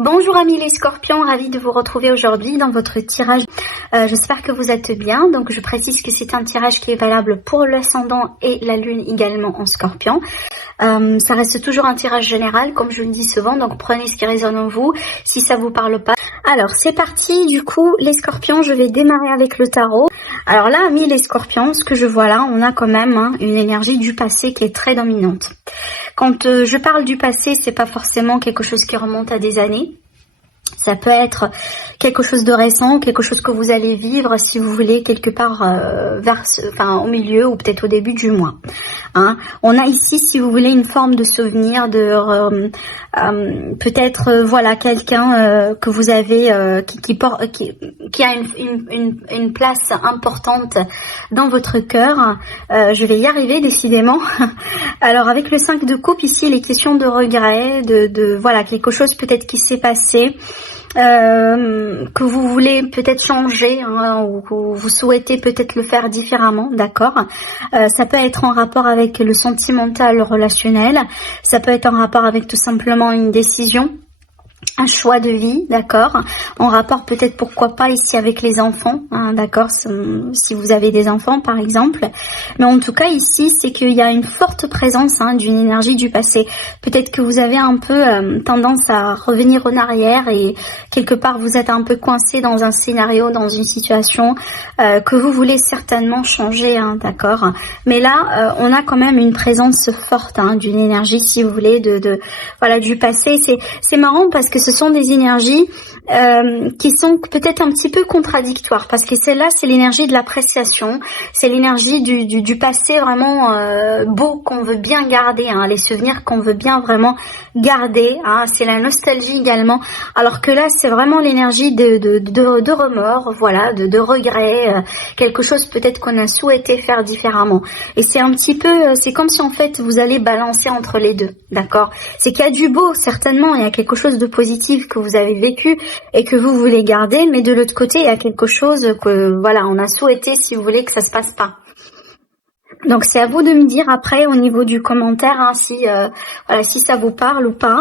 Bonjour amis les scorpions, ravi de vous retrouver aujourd'hui dans votre tirage. J'espère que vous êtes bien. Donc je précise que c'est un tirage qui est valable pour l'ascendant et la lune également en scorpion. Ça reste toujours un tirage général comme je le dis souvent, donc prenez ce qui résonne en vous si ça vous parle pas. Alors c'est parti, du coup les scorpions, je vais démarrer avec le tarot. Alors là amis les scorpions, ce que je vois là, on a quand même une énergie du passé qui est très dominante. Quand je parle du passé, c'est pas forcément quelque chose qui remonte à des années. Ça peut être quelque chose de récent, quelque chose que vous allez vivre, si vous voulez, quelque part au milieu ou peut-être au début du mois. On a ici, si vous voulez, une forme de souvenir, de peut-être voilà quelqu'un que vous avez qui a une place importante dans votre cœur. Je vais y arriver décidément. Alors avec le 5 de coupe ici, il est question de regret, de voilà quelque chose peut-être qui s'est passé. Que vous voulez peut-être changer ou que vous souhaitez peut-être le faire différemment, d'accord. Ça peut être en rapport avec le sentimental, le relationnel, ça peut être en rapport avec tout simplement une décision, un choix de vie, d'accord, en rapport peut-être pourquoi pas ici avec les enfants, d'accord, si vous avez des enfants par exemple, mais en tout cas ici c'est qu'il y a une forte présence d'une énergie du passé. Peut-être que vous avez un peu tendance à revenir en arrière et quelque part vous êtes un peu coincé dans un scénario, dans une situation que vous voulez certainement changer, d'accord, mais là on a quand même une présence forte d'une énergie, si vous voulez, voilà du passé. C'est marrant parce que ce sont des énergies qui sont peut-être un petit peu contradictoires, parce que celle-là c'est l'énergie de l'appréciation, c'est l'énergie du passé vraiment beau qu'on veut bien garder, les souvenirs qu'on veut bien vraiment garder, c'est la nostalgie également, alors que là c'est vraiment l'énergie de remords, voilà, de regret, quelque chose peut-être qu'on a souhaité faire différemment, et c'est un petit peu, c'est comme si en fait vous allez balancer entre les deux, d'accord. C'est qu'il y a du beau certainement, il y a quelque chose de positif que vous avez vécu et que vous voulez garder, mais de l'autre côté il y a quelque chose que voilà on a souhaité, si vous voulez, que ça se passe pas. Donc c'est à vous de me dire après au niveau du commentaire si ça vous parle ou pas.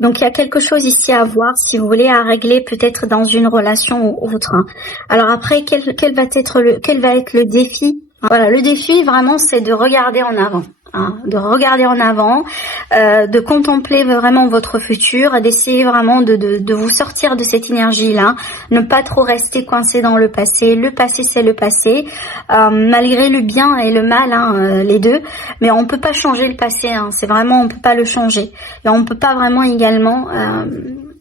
Donc il y a quelque chose ici à voir, si vous voulez, à régler peut-être dans une relation ou autre. Alors après quel va être le défi? Voilà, le défi vraiment c'est de regarder en avant. De regarder en avant, de contempler vraiment votre futur, d'essayer vraiment de vous sortir de cette énergie-là, ne pas trop rester coincé dans le passé. Le passé, c'est le passé, malgré le bien et le mal, les deux, mais on peut pas changer le passé, c'est vraiment, on peut pas le changer. Et on peut pas vraiment également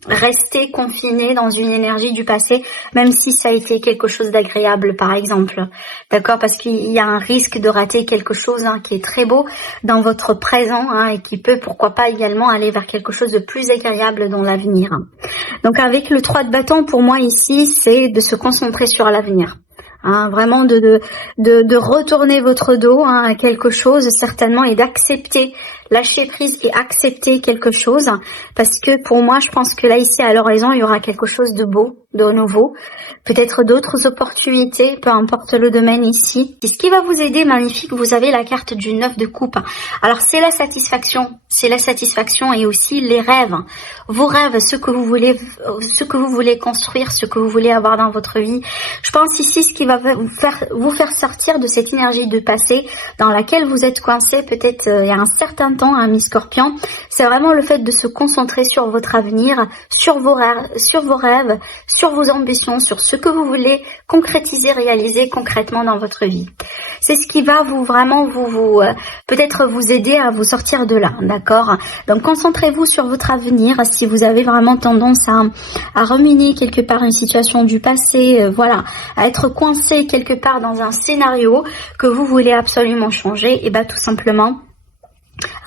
rester confiné dans une énergie du passé, même si ça a été quelque chose d'agréable par exemple, d'accord, parce qu'il y a un risque de rater quelque chose qui est très beau dans votre présent et qui peut pourquoi pas également aller vers quelque chose de plus agréable dans l'avenir. Donc avec le 3 de bâton, pour moi ici c'est de se concentrer sur l'avenir. Vraiment de retourner votre dos à quelque chose certainement, et d'accepter, lâcher prise et accepter quelque chose, parce que pour moi je pense que là ici à l'horizon il y aura quelque chose de beau, de nouveau, peut-être d'autres opportunités, peu importe le domaine ici. Et ce qui va vous aider, magnifique, vous avez la carte du 9 de coupe. Alors c'est la satisfaction et aussi les rêves, vos rêves, ce que vous voulez construire, ce que vous voulez avoir dans votre vie. Je pense ici ce qui va vous faire sortir de cette énergie de passé dans laquelle vous êtes coincé peut-être il y a un certain temps, ami Scorpion, c'est vraiment le fait de se concentrer sur votre avenir, sur vos rêves, sur vos ambitions, sur ce que vous voulez concrétiser, réaliser concrètement dans votre vie. C'est ce qui va peut-être vous aider à vous sortir de là, d'accord. Donc concentrez-vous sur votre avenir. Si vous avez vraiment tendance à ruminer quelque part une situation du passé, voilà, à être coincé quelque part dans un scénario que vous voulez absolument changer, et tout simplement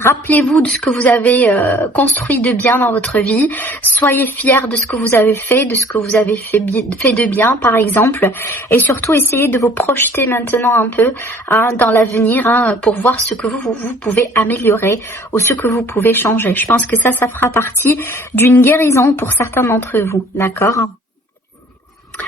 rappelez-vous de ce que vous avez construit de bien dans votre vie. Soyez fiers de ce que vous avez fait, de ce que vous avez fait de bien, par exemple. Et surtout, essayez de vous projeter maintenant un peu dans l'avenir pour voir ce que vous pouvez améliorer ou ce que vous pouvez changer. Je pense que ça fera partie d'une guérison pour certains d'entre vous, d'accord ?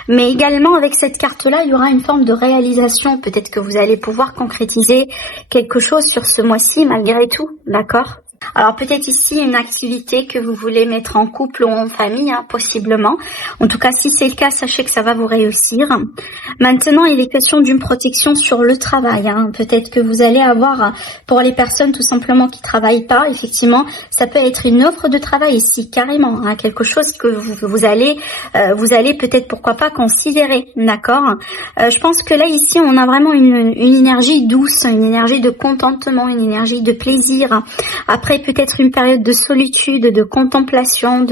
Mais également avec cette carte-là, il y aura une forme de réalisation. Peut-être que vous allez pouvoir concrétiser quelque chose sur ce mois-ci malgré tout, d'accord ? Alors peut-être ici une activité que vous voulez mettre en couple ou en famille, hein, possiblement. En tout cas, si c'est le cas, sachez que ça va vous réussir. Maintenant, il est question d'une protection sur le travail. Hein. Peut-être que vous allez avoir, pour les personnes tout simplement qui travaillent pas, effectivement, ça peut être une offre de travail ici, carrément. Hein, quelque chose que vous allez peut-être, pourquoi pas, considérer. D'accord. Je pense que là, ici, on a vraiment une énergie douce, une énergie de contentement, une énergie de plaisir. Après, peut-être une période de solitude, de contemplation,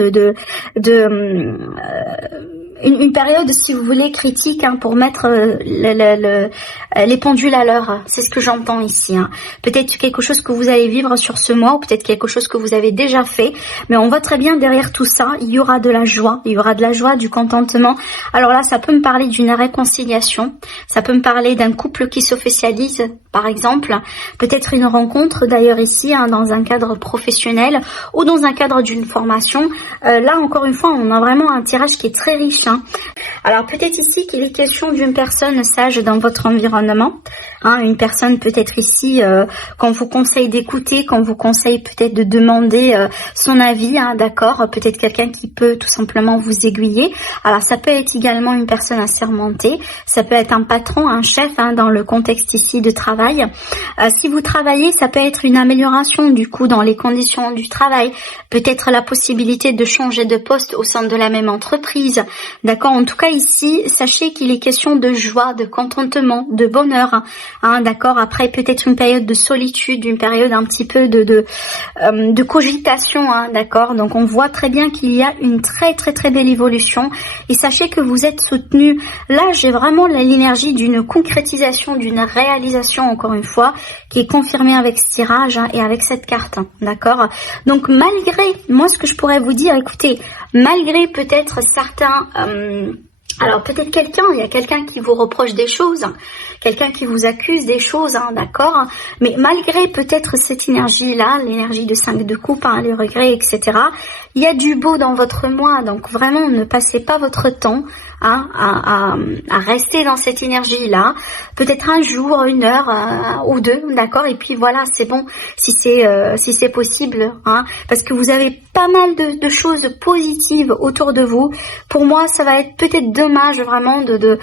une période, si vous voulez, critique, hein, pour mettre les pendules à l'heure. C'est ce que j'entends ici. Hein. Peut-être quelque chose que vous allez vivre sur ce mois, ou peut-être quelque chose que vous avez déjà fait. Mais on voit très bien derrière tout ça, il y aura de la joie. Il y aura de la joie, du contentement. Alors là, ça peut me parler d'une réconciliation. Ça peut me parler d'un couple qui s'officialise, par exemple. Peut-être une rencontre, d'ailleurs ici, hein, dans un cadre professionnel ou dans un cadre d'une formation. Là, encore une fois, on a vraiment un tirage qui est très riche. Hein. Alors peut-être ici qu'il est question d'une personne sage dans votre environnement, hein, une personne peut-être ici qu'on vous conseille d'écouter, qu'on vous conseille peut-être de demander son avis, hein, d'accord, peut-être quelqu'un qui peut tout simplement vous aiguiller. Alors ça peut être également une personne assermentée, ça peut être un patron, un chef, hein, dans le contexte ici de travail. Si vous travaillez, ça peut être une amélioration du coup dans les conditions du travail, peut-être la possibilité de changer de poste au sein de la même entreprise. D'accord, en tout cas ici, sachez qu'il est question de joie, de contentement, de bonheur. Hein, d'accord, après peut-être une période de solitude, une période un petit peu de cogitation. Hein, d'accord, donc on voit très bien qu'il y a une très très très belle évolution. Et sachez que vous êtes soutenu. Là, j'ai vraiment l'énergie d'une concrétisation, d'une réalisation, encore une fois, qui est confirmée avec ce tirage, hein, et avec cette carte. Hein, d'accord, donc malgré, moi ce que je pourrais vous dire, écoutez, malgré peut-être certains... alors peut-être il y a quelqu'un qui vous reproche des choses, hein, quelqu'un qui vous accuse des choses, hein, d'accord, mais malgré peut-être cette énergie-là, l'énergie de 5 de coupe, hein, les regrets, etc., il y a du beau dans votre moi, donc vraiment ne passez pas votre temps, hein, à rester dans cette énergie-là, peut-être un jour, une heure ou deux, d'accord, et puis voilà, c'est bon, si c'est possible, hein, parce que vous avez pas mal de choses positives autour de vous. Pour moi, ça va être peut-être dommage vraiment de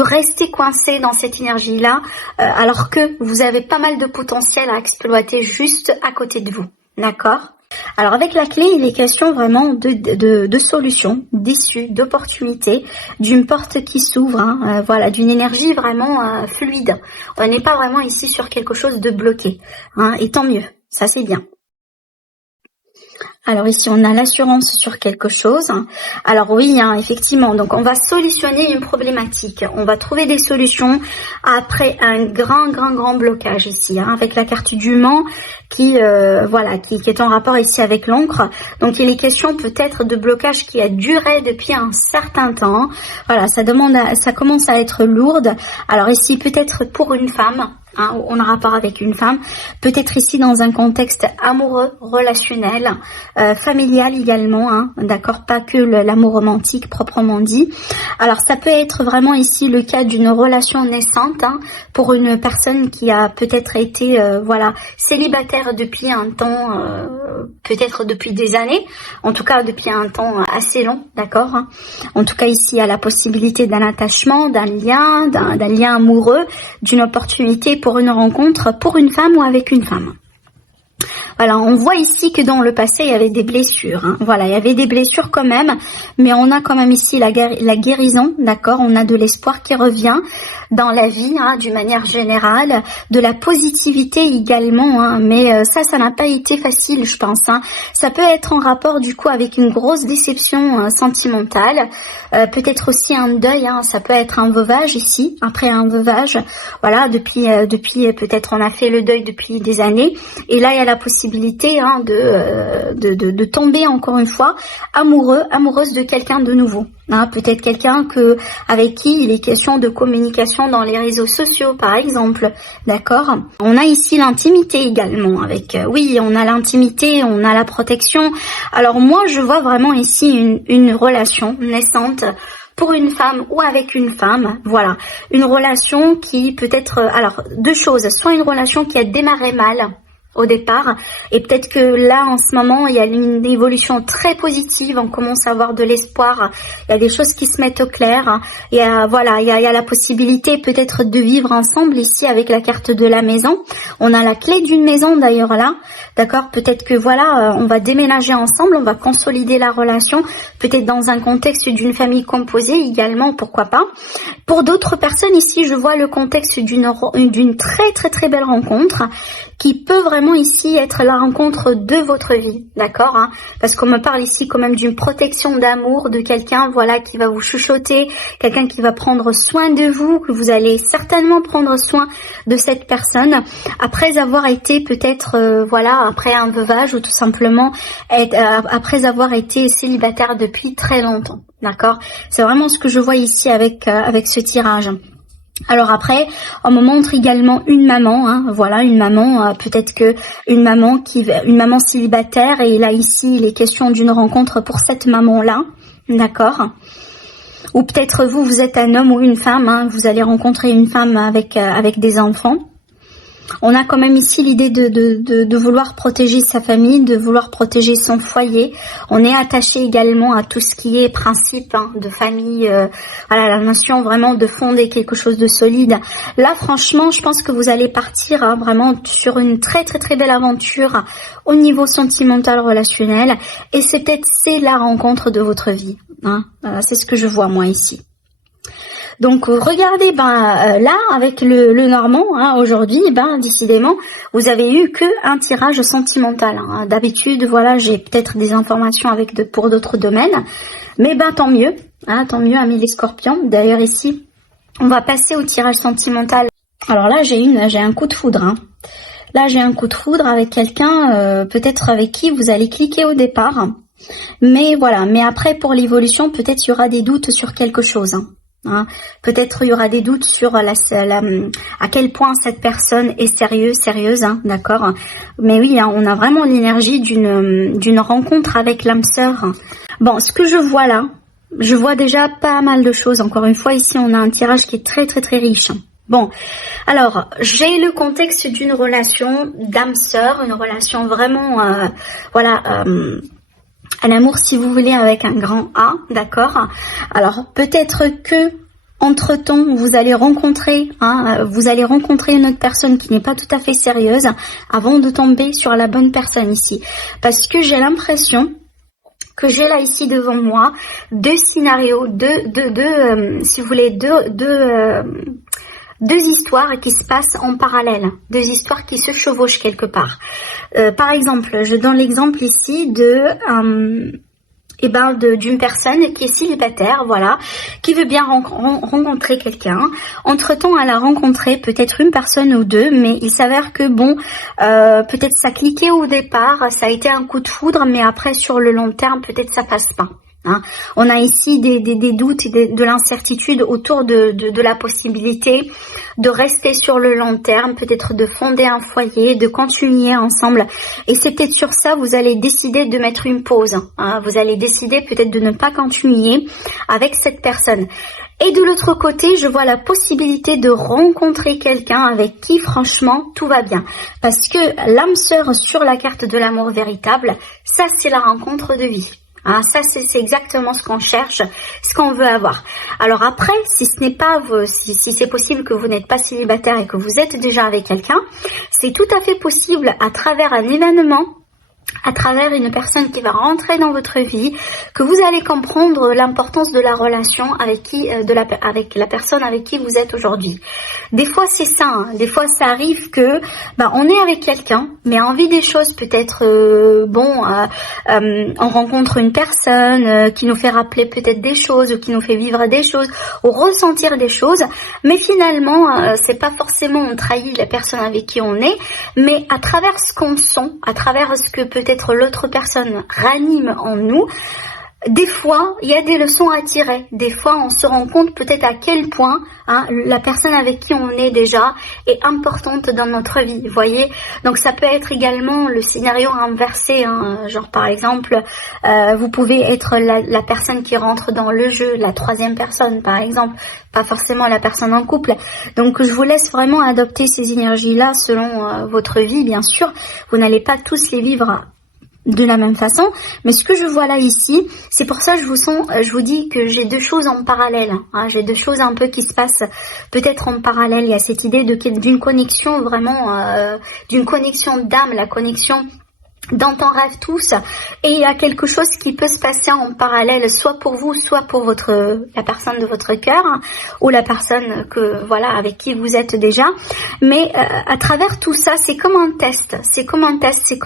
rester coincé dans cette énergie-là, alors que vous avez pas mal de potentiel à exploiter juste à côté de vous, d'accord? Alors avec la clé, il est question vraiment de solutions, d'issues, d'opportunités, d'une porte qui s'ouvre, hein, voilà, d'une énergie vraiment fluide. On n'est pas vraiment ici sur quelque chose de bloqué, hein, et tant mieux, ça c'est bien. Alors ici, on a l'assurance sur quelque chose. Alors oui, hein, effectivement, donc on va solutionner une problématique. On va trouver des solutions après un grand blocage ici, hein, avec la carte du Mans qui est en rapport ici avec l'encre. Donc il est question peut-être de blocage qui a duré depuis un certain temps. Voilà, ça commence à être lourde. Alors ici, peut-être pour une femme, hein, on a rapport avec une femme, peut-être ici dans un contexte amoureux, relationnel, familial également, hein, d'accord, pas que l'amour romantique proprement dit. Alors ça peut être vraiment ici le cas d'une relation naissante, hein, pour une personne qui a peut-être été célibataire depuis un temps, peut-être depuis des années, en tout cas depuis un temps assez long, d'accord, hein. En tout cas ici il y a la possibilité d'un attachement, d'un lien amoureux, d'une opportunité pour une rencontre pour une femme ou avec une femme. Voilà, on voit ici que dans le passé, il y avait des blessures. Hein. Voilà, il y avait des blessures quand même, mais on a quand même ici la guérison, d'accord. On a de l'espoir qui revient dans la vie, hein, d'une manière générale, de la positivité également. Hein, mais ça n'a pas été facile, je pense. Hein. Ça peut être en rapport du coup avec une grosse déception sentimentale, peut-être aussi un deuil. Hein, ça peut être un veuvage ici, après un veuvage. Voilà, depuis peut-être on a fait le deuil depuis des années, et là il y a la possibilité, hein, de tomber encore une fois amoureuse de quelqu'un de nouveau. Hein, peut-être quelqu'un avec qui il est question de communication dans les réseaux sociaux par exemple, d'accord. On a ici l'intimité également avec, oui, on a l'intimité, on a la protection. Alors moi je vois vraiment ici une relation naissante pour une femme ou avec une femme, voilà, une relation qui peut être, alors deux choses, soit une relation qui a démarré mal, au départ, et peut-être que là en ce moment il y a une évolution très positive, on commence à avoir de l'espoir, il y a des choses qui se mettent au clair, il y a la possibilité peut-être de vivre ensemble ici avec la carte de la maison. On a la clé d'une maison d'ailleurs là, d'accord, peut-être que on va déménager ensemble, on va consolider la relation, peut-être dans un contexte d'une famille composée également, pourquoi pas. Pour d'autres personnes ici, je vois le contexte d'une très très très belle rencontre qui peut vraiment ici être la rencontre de votre vie, d'accord, parce qu'on me parle ici quand même d'une protection d'amour, de quelqu'un qui va vous chuchoter, quelqu'un qui va prendre soin de vous, que vous allez certainement prendre soin de cette personne après avoir été peut-être après un veuvage ou tout simplement après avoir été célibataire depuis très longtemps, d'accord. C'est vraiment ce que je vois ici avec ce tirage. Alors après, on me montre également une maman, une maman, peut-être que une maman célibataire, et là ici il est question d'une rencontre pour cette maman-là, d'accord. Ou peut-être vous êtes un homme ou une femme, vous allez rencontrer une femme avec des enfants. On a quand même ici l'idée de vouloir protéger sa famille, de vouloir protéger son foyer. On est attaché également à tout ce qui est principe de famille, la notion vraiment de fonder quelque chose de solide. Là, franchement, je pense que vous allez partir vraiment sur une très très très belle aventure au niveau sentimental, relationnel. Et c'est la rencontre de votre vie. C'est ce que je vois moi ici. Donc regardez, là avec le Normand, aujourd'hui, décidément, vous avez eu que un tirage sentimental. D'habitude, j'ai peut-être des informations pour d'autres domaines, mais tant mieux, amis les Scorpions. D'ailleurs ici, on va passer au tirage sentimental. Alors là, j'ai un coup de foudre. Là, j'ai un coup de foudre avec quelqu'un, peut-être avec qui vous allez cliquer au départ, mais mais après pour l'évolution, peut-être il y aura des doutes sur quelque chose. Peut-être il y aura des doutes sur à quel point cette personne est sérieuse, d'accord. Mais oui, on a vraiment l'énergie d'une rencontre avec l'âme sœur. Bon, ce que je vois là, je vois déjà pas mal de choses. Encore une fois, ici, on a un tirage qui est très très très riche. Bon, alors, j'ai le contexte d'une relation d'âme sœur, une relation vraiment, un amour, si vous voulez, avec un grand A, d'accord. Alors, peut-être que entre-temps, vous allez rencontrer une autre personne qui n'est pas tout à fait sérieuse avant de tomber sur la bonne personne ici. Parce que j'ai l'impression que j'ai là ici devant moi deux scénarios, si vous voulez, deux histoires qui se passent en parallèle, deux histoires qui se chevauchent quelque part. Par exemple, je donne l'exemple ici d'une personne qui est célibataire, qui veut bien rencontrer quelqu'un. Entre-temps, elle a rencontré peut-être une personne ou deux, mais il s'avère que peut-être ça cliquait au départ, ça a été un coup de foudre, mais après sur le long terme, peut-être ça passe pas. On a ici des doutes et de l'incertitude autour de la possibilité de rester sur le long terme, peut-être de fonder un foyer, de continuer ensemble. Et c'est peut-être sur ça, vous allez décider de mettre une pause. Vous allez décider peut-être de ne pas continuer avec cette personne. Et de l'autre côté, je vois la possibilité de rencontrer quelqu'un avec qui, franchement, tout va bien. Parce que l'âme sœur sur la carte de l'amour véritable, ça, c'est la rencontre de vie. Ça, c'est exactement ce qu'on cherche, ce qu'on veut avoir. Alors après, si c'est possible que vous n'êtes pas célibataire et que vous êtes déjà avec quelqu'un, c'est tout à fait possible à travers un événement, à travers une personne qui va rentrer dans votre vie, que vous allez comprendre l'importance de la relation avec la personne avec qui vous êtes aujourd'hui. Des fois c'est ça, des fois ça arrive que on est avec quelqu'un, mais envie des choses peut-être on rencontre une personne qui nous fait rappeler peut-être des choses, ou qui nous fait vivre des choses, ou ressentir des choses, mais finalement c'est pas forcément on trahit la personne avec qui on est, mais à travers ce qu'on sent, à travers ce que peut-être l'autre personne ranime en nous, des fois, il y a des leçons à tirer. Des fois, on se rend compte peut-être à quel point la personne avec qui on est déjà est importante dans notre vie. Vous voyez, donc ça peut être également le scénario inversé. Genre par exemple, vous pouvez être la personne qui rentre dans le jeu, la troisième personne par exemple, pas forcément la personne en couple. Donc je vous laisse vraiment adopter ces énergies-là selon votre vie, bien sûr. Vous n'allez pas tous les vivre de la même façon, mais ce que je vois là ici, c'est pour ça que je vous dis que j'ai deux choses en parallèle. J'ai deux choses un peu qui se passent peut-être en parallèle. Il y a cette idée d'une connexion vraiment, d'une connexion d'âme, la connexion dont on rêve tous, et il y a quelque chose qui peut se passer en parallèle, soit pour vous, soit pour la personne de votre cœur, ou la personne avec qui vous êtes déjà. Mais à travers tout ça, c'est comme un test, c'est comme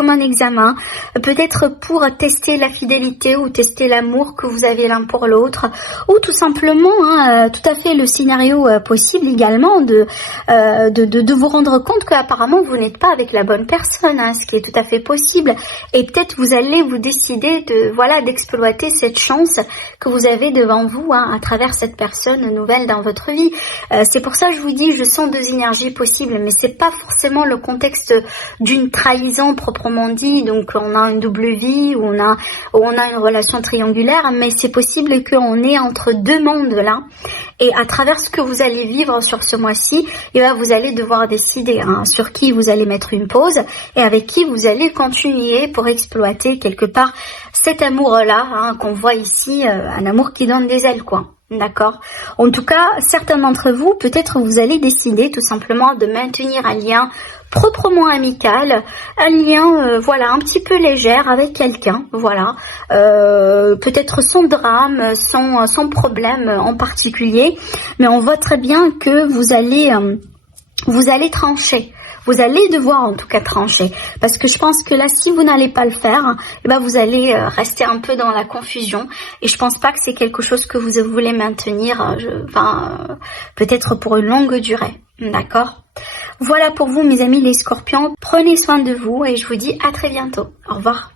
un examen, peut-être pour tester la fidélité ou tester l'amour que vous avez l'un pour l'autre, ou tout simplement, tout à fait le scénario possible également de vous rendre compte qu'apparemment vous n'êtes pas avec la bonne personne, ce qui est tout à fait possible. Et peut-être vous allez vous décider d'exploiter cette chance que vous avez devant vous à travers cette personne nouvelle dans votre vie. C'est pour ça que je vous dis, je sens deux énergies possibles, mais c'est pas forcément le contexte d'une trahison proprement dit. Donc on a une double vie ou on a une relation triangulaire, mais c'est possible qu'on est entre deux mondes là. Et à travers ce que vous allez vivre sur ce mois-ci, vous allez devoir décider sur qui vous allez mettre une pause et avec qui vous allez continuer pour exploiter quelque part cet amour-là qu'on voit ici, un amour qui donne des ailes, quoi. D'accord. En tout cas, certains d'entre vous, peut-être vous allez décider tout simplement de maintenir un lien proprement amical, un lien un petit peu léger avec quelqu'un, peut-être sans drame, sans problème en particulier, mais on voit très bien que vous allez trancher. Vous allez devoir en tout cas trancher, parce que je pense que là, si vous n'allez pas le faire, vous allez rester un peu dans la confusion, et je pense pas que c'est quelque chose que vous voulez maintenir, peut-être pour une longue durée, d'accord? Voilà pour vous mes amis les scorpions, prenez soin de vous, et je vous dis à très bientôt, au revoir.